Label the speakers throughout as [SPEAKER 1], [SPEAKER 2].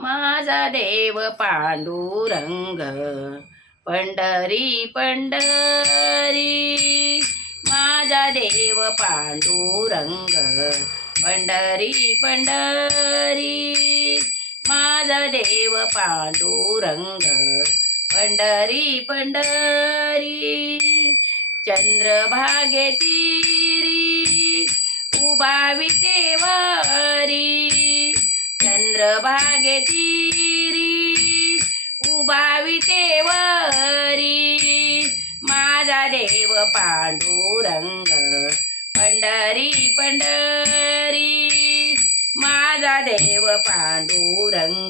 [SPEAKER 1] माझा देव पांडुरंग पंढरी पंढरी. माझा देव पांडुरंग पंढरी पंढरी. माझा देव पांडुरंग पंढरी पंढरी. चंद्रभागे तीरी उभा देवारी भागे चिरी उभा विटेवरी माझा देव पांडुरंग पंढरी पंढरी. माझा देव पांडुरंग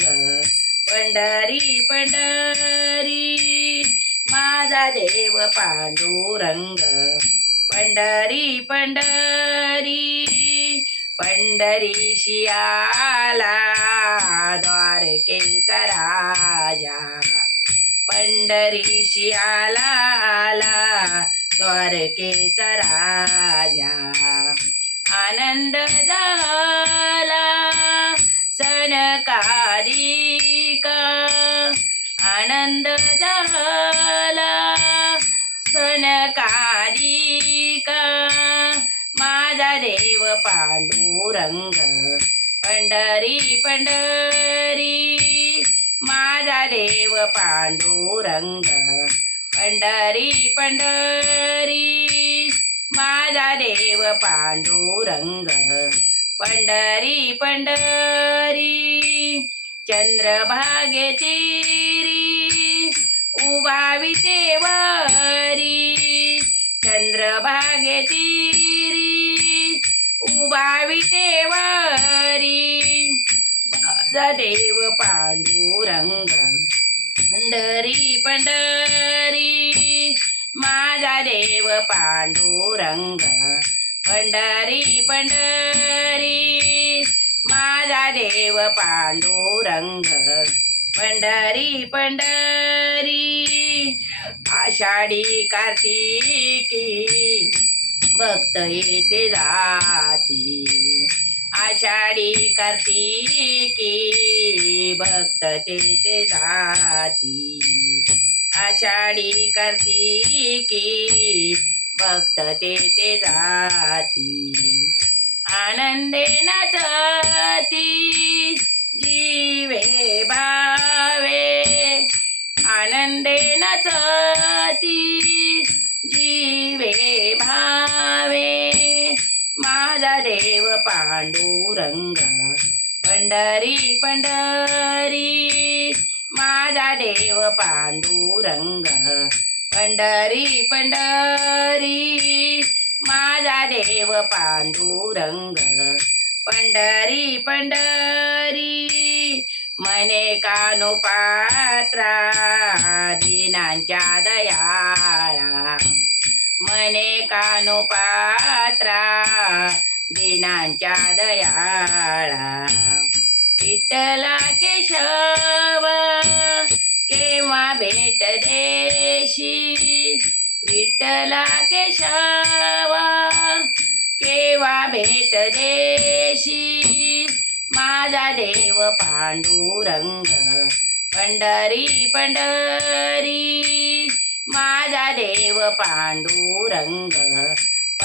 [SPEAKER 1] पंढरी पंढरी. माझा देव पांडुरंग पंढरी पंढरी. पंढरीशी आला द्वारकेचा राजा. पंढरीशी आला आला द्वारकेचा राजा. आनंद झाला सणकादिका आनंद झाला सणकादिका देव पांडुरंग पंढरी पंढरी. माझा देव पांडुरंग पंढरी पंढरी. माझा देव पांडुरंग पंढरी पंढरी. चंद्रभागे विटेवरी माझा देव पांडुरंग पंढरी पंढरी. माझा देव पांडुरंग पंढरी पंढरी. माझा देव पांडुरंग पंढरी पंढरी. आषाढी कार्तिकी भक्त येते जाती. आषाढी कार्तिकी भक्त तेथे जाती. आषाढी कार्तिकी भक्त तेथे जाती. आनंदे नाचती. पांडुरंग पंढरी पंढरी माझा देव पांडुरंग पंढरी पंढरी माझा देव पांडुरंग पंढरी पंढरी मने कानो पात्रा दिनांच्या दयाळा मने कानो पात्रा दिनांच्या दयाळा विठ्ठला केशव केव्हा भेट देशी? विठ्ठला केशव केव्हा भेट देशी? माझा देव पांडुरंग पंढरी पंढरी. माझा देव पांडुरंग